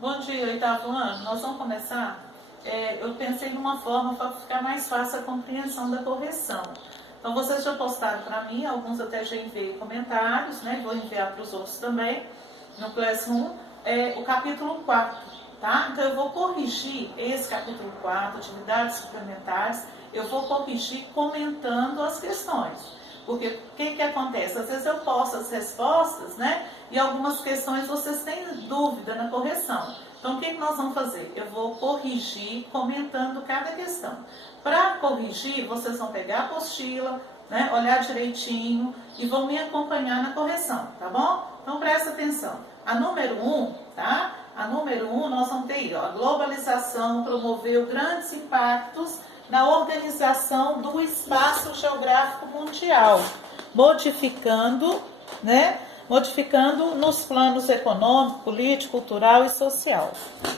Bom dia, oitavo ano. Nós vamos começar. Eu pensei numa forma para ficar mais fácil a compreensão da correção. Então, vocês já postaram para mim, alguns até já enviei comentários, né? Vou enviar para os outros também, no Classroom, o capítulo 4, tá? Então, eu vou corrigir esse capítulo 4, atividades suplementares, eu vou corrigir comentando as questões. Porque o que acontece? Às vezes eu posto as respostas, né? E algumas questões vocês têm dúvida na correção. Então, o que nós vamos fazer? Eu vou corrigir comentando cada questão. Para corrigir, vocês vão pegar a apostila, né? Olhar direitinho e vão me acompanhar na correção, tá bom? Então, presta atenção. A número 1, tá? A número 1, nós vamos ter aí, ó, a globalização promoveu grandes impactos na organização do espaço geográfico mundial, modificando nos planos econômico, político, cultural e social.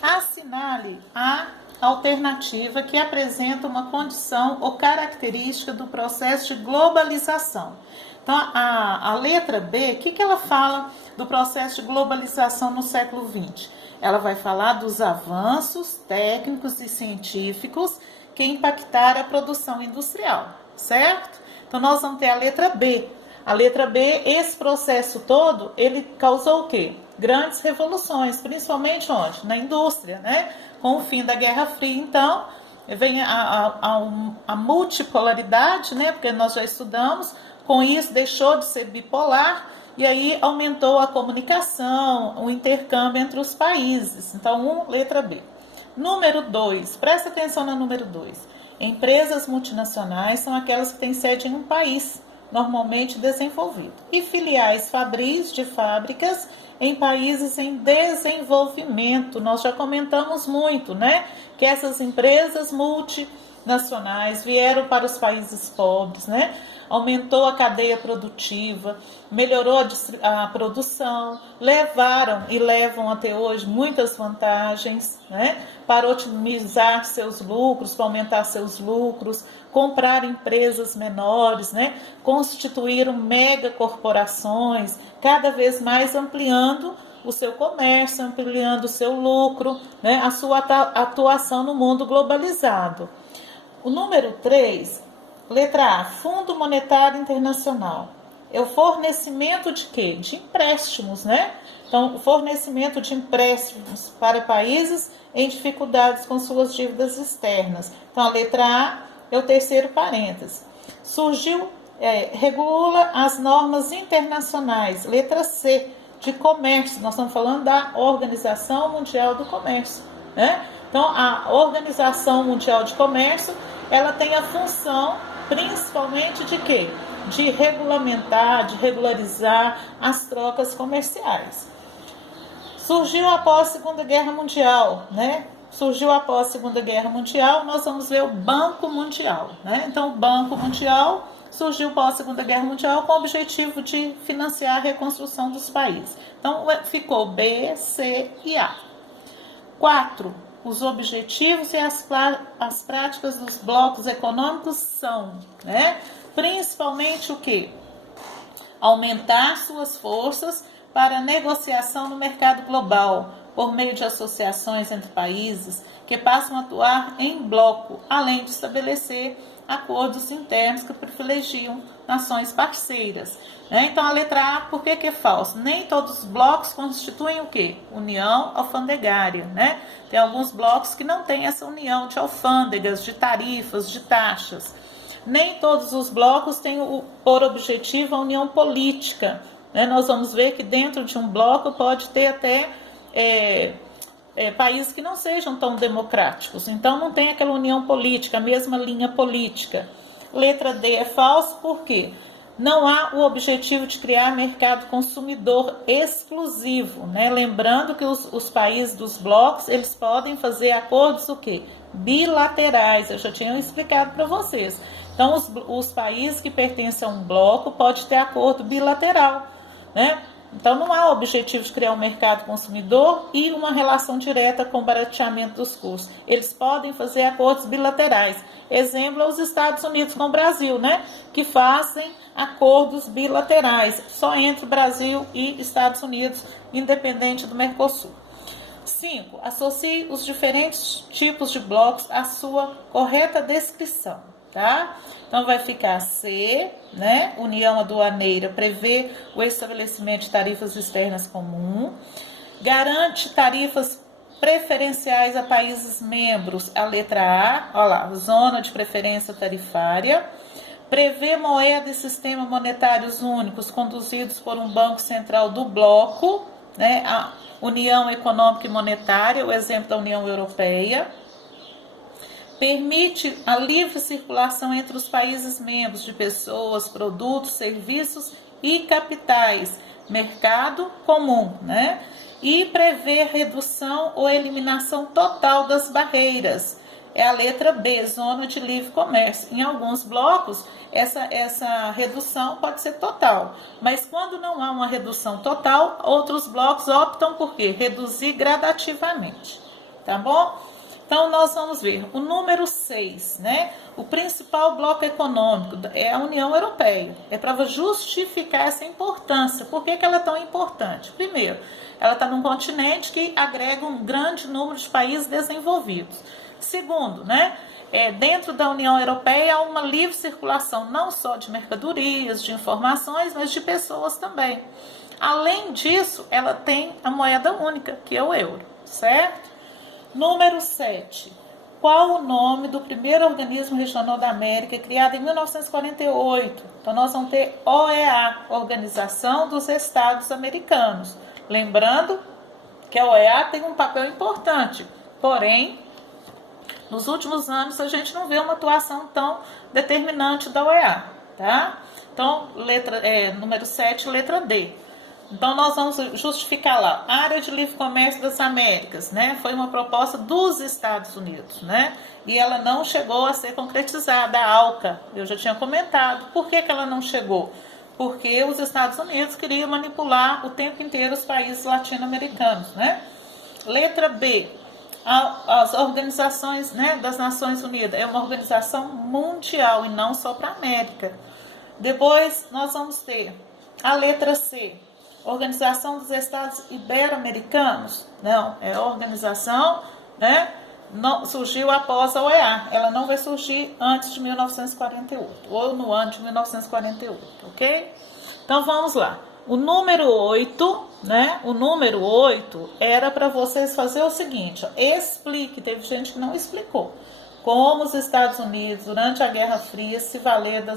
Assinale a alternativa que apresenta uma condição ou característica do processo de globalização. Então, a letra B, o que ela fala do processo de globalização no século XX? Ela vai falar dos avanços técnicos e científicos que impactaram a produção industrial, certo? Então, nós vamos ter a letra B. A letra B, esse processo todo, ele causou o quê? Grandes revoluções, principalmente onde? Na indústria, né? Com o fim da Guerra Fria, então, vem a multipolaridade, né? Porque nós já estudamos, com isso deixou de ser bipolar, e aí aumentou a comunicação, o intercâmbio entre os países. Então, letra B. Número 2, presta atenção na número 2. Empresas multinacionais são aquelas que têm sede em um país, normalmente desenvolvido, e filiais fabris de fábricas em países em desenvolvimento. Nós já comentamos muito, né? Que essas empresas multinacionais vieram para os países pobres, né? Aumentou a cadeia produtiva, melhorou a produção, levaram e levam até hoje muitas vantagens, né? Para otimizar seus lucros, para aumentar seus lucros, comprar empresas menores, né? Constituíram mega corporações, cada vez mais ampliando o seu comércio, ampliando o seu lucro, né? A sua atuação no mundo globalizado. O número 3, letra A, Fundo Monetário Internacional. É o fornecimento de quê? De empréstimos, né? Então, o fornecimento de empréstimos para países em dificuldades com suas dívidas externas. Então, a letra A é o terceiro parêntese. Regula as normas internacionais. Letra C, de comércio. Nós estamos falando da Organização Mundial do Comércio, né? Então, a Organização Mundial de Comércio, ela tem a função principalmente de quê? De regulamentar, de regularizar as trocas comerciais. Surgiu após a Segunda Guerra Mundial, né? Surgiu após a Segunda Guerra Mundial, nós vamos ver o Banco Mundial, né? Então, o Banco Mundial surgiu após a Segunda Guerra Mundial com o objetivo de financiar a reconstrução dos países. Então, ficou B, C e A. 4. Os objetivos e as práticas dos blocos econômicos são, né? Principalmente o quê? Aumentar suas forças para negociação no mercado global, por meio de associações entre países que passam a atuar em bloco, além de estabelecer acordos internos que privilegiam nações parceiras. Então, a letra A, por que é falso? Nem todos os blocos constituem o quê? União alfandegária, né? Tem alguns blocos que não têm essa união de alfândegas, de tarifas, de taxas. Nem todos os blocos têm por objetivo a união política, né? Nós vamos ver que dentro de um bloco pode ter até países que não sejam tão democráticos. Então, não tem aquela união política, a mesma linha política. Letra D é falso, por quê? Não há o objetivo de criar mercado consumidor exclusivo, né? Lembrando que os países dos blocos, eles podem fazer acordos o quê? Bilaterais, eu já tinha explicado para vocês. Então, os países que pertencem a um bloco podem ter acordo bilateral, né? Então, não há o objetivo de criar um mercado consumidor e uma relação direta com o barateamento dos custos. Eles podem fazer acordos bilaterais. Exemplo, os Estados Unidos com o Brasil, né? Que fazem acordos bilaterais, só entre o Brasil e Estados Unidos, independente do Mercosul. 5. Associe os diferentes tipos de blocos à sua correta descrição, tá? Então vai ficar C, né? União aduaneira prevê o estabelecimento de tarifas externas comum, garante tarifas preferenciais a países membros, a letra A, olha lá, zona de preferência tarifária, prevê moeda e sistema monetários únicos conduzidos por um banco central do bloco, né? A União Econômica e Monetária, o exemplo da União Europeia, permite a livre circulação entre os países membros de pessoas, produtos, serviços e capitais, mercado comum, né? E prevê redução ou eliminação total das barreiras. É a letra B, zona de livre comércio. Em alguns blocos, essa redução pode ser total, mas quando não há uma redução total, outros blocos optam por quê? Reduzir gradativamente, tá bom? Então, nós vamos ver o número 6, né? O principal bloco econômico é a União Europeia. É para justificar essa importância. Por que ela é tão importante? Primeiro, ela está num continente que agrega um grande número de países desenvolvidos. Segundo, né? Dentro da União Europeia há uma livre circulação não só de mercadorias, de informações, mas de pessoas também. Além disso, ela tem a moeda única, que é o euro, certo? Número 7. Qual o nome do primeiro organismo regional da América, criado em 1948? Então, nós vamos ter OEA, Organização dos Estados Americanos. Lembrando que a OEA tem um papel importante, porém, nos últimos anos, a gente não vê uma atuação tão determinante da OEA, tá? Então, número 7, letra D. Então, nós vamos justificar lá, área de livre comércio das Américas, né? Foi uma proposta dos Estados Unidos, né? E ela não chegou a ser concretizada, a ALCA, eu já tinha comentado. Por que ela não chegou? Porque os Estados Unidos queriam manipular o tempo inteiro os países latino-americanos, né? Letra B, as organizações, né, das Nações Unidas, é uma organização mundial e não só para a América. Depois, nós vamos ter a letra C, Organização dos Estados Ibero-Americanos. Não, é a organização, né? Não, surgiu após a OEA. Ela não vai surgir antes de 1948, ou no ano de 1948, ok? Então vamos lá. O número 8, né? O número 8 era para vocês fazer o seguinte, ó, explique, teve gente que não explicou, como os Estados Unidos, durante a Guerra Fria, se valer da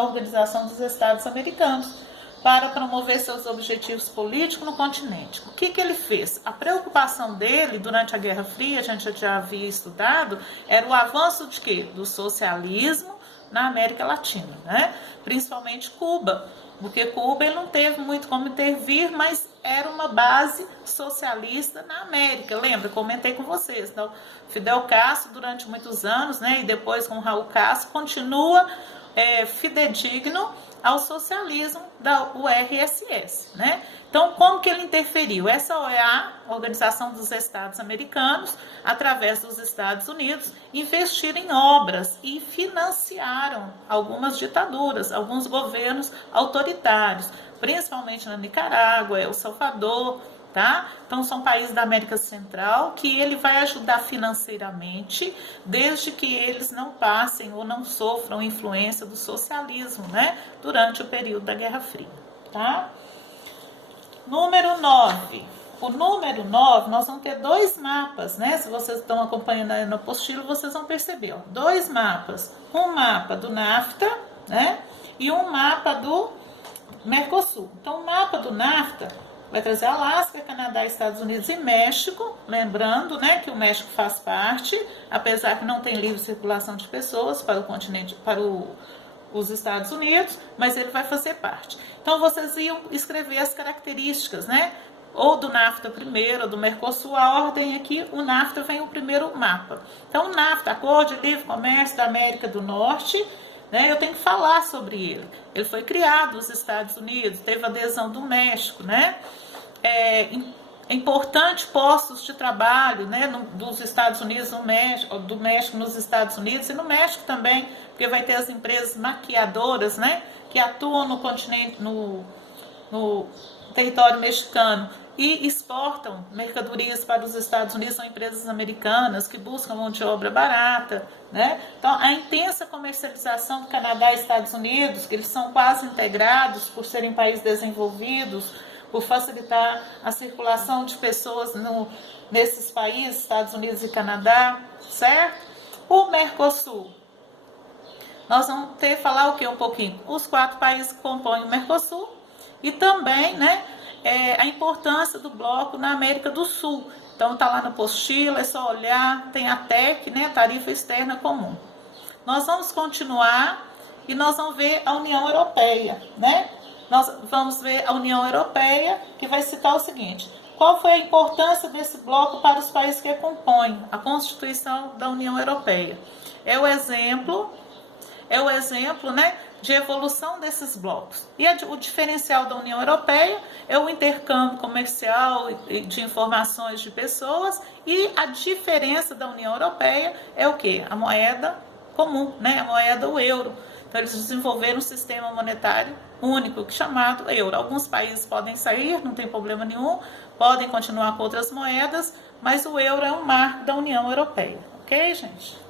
Organização dos Estados Americanos para promover seus objetivos políticos no continente. O que ele fez? A preocupação dele durante a Guerra Fria, a gente já havia estudado, era o avanço de quê? Do socialismo na América Latina, né? Principalmente Cuba, porque Cuba ele não teve muito como intervir, mas era uma base socialista na América. Lembra? Comentei com vocês. Então, Fidel Castro, durante muitos anos, né, e depois com Raul Castro, continua fidedigno ao socialismo da URSS, né? Então, como que ele interferiu? Essa OEA, Organização dos Estados Americanos, através dos Estados Unidos, investiram em obras e financiaram algumas ditaduras, alguns governos autoritários, principalmente na Nicarágua, El Salvador, tá? Então, são países da América Central que ele vai ajudar financeiramente, desde que eles não passem ou não sofram influência do socialismo, né? Durante o período da Guerra Fria, tá? Número 9. O número 9, nós vamos ter dois mapas, né? Se vocês estão acompanhando aí no apostilo, vocês vão perceber, ó, dois mapas. Um mapa do NAFTA, né? E um mapa do Mercosul. Então, o mapa do NAFTA vai trazer Alasca, Canadá, Estados Unidos e México, lembrando, né, que o México faz parte, apesar que não tem livre circulação de pessoas para o continente, para os Estados Unidos, mas ele vai fazer parte. Então, vocês iam escrever as características, né, ou do NAFTA primeiro, ou do Mercosul, a ordem aqui, o NAFTA vem o primeiro mapa. Então, o NAFTA, Acordo de Livre Comércio da América do Norte, né, eu tenho que falar sobre ele. Ele foi criado nos Estados Unidos, teve adesão do México, né? É importante postos de trabalho, né, dos Estados Unidos no México, do México nos Estados Unidos e no México também, porque vai ter as empresas maquiadoras, né, que atuam no continente, no território mexicano e exportam mercadorias para os Estados Unidos, são empresas americanas que buscam mão de obra barata, né? Então, a intensa comercialização do Canadá e Estados Unidos, que eles são quase integrados por serem países desenvolvidos, por facilitar a circulação de pessoas nesses países, Estados Unidos e Canadá, certo? O Mercosul. Nós vamos falar o que um pouquinho? Os 4 países que compõem o Mercosul e também, né, a importância do bloco na América do Sul. Então está lá no apostila, é só olhar, tem a TEC, né, a Tarifa Externa Comum. Nós vamos continuar e nós vamos ver a União Europeia, né? Nós vamos ver a União Europeia, que vai citar o seguinte: qual foi a importância desse bloco para os países que compõem a Constituição da União Europeia? É o exemplo, né, de evolução desses blocos. E o diferencial da União Europeia é o intercâmbio comercial de informações de pessoas, e a diferença da União Europeia é o quê? A moeda comum, né, a moeda, o euro. Então, eles desenvolveram um sistema monetário único, chamado euro. Alguns países podem sair, não tem problema nenhum, podem continuar com outras moedas, mas o euro é um marco da União Europeia. Ok, gente?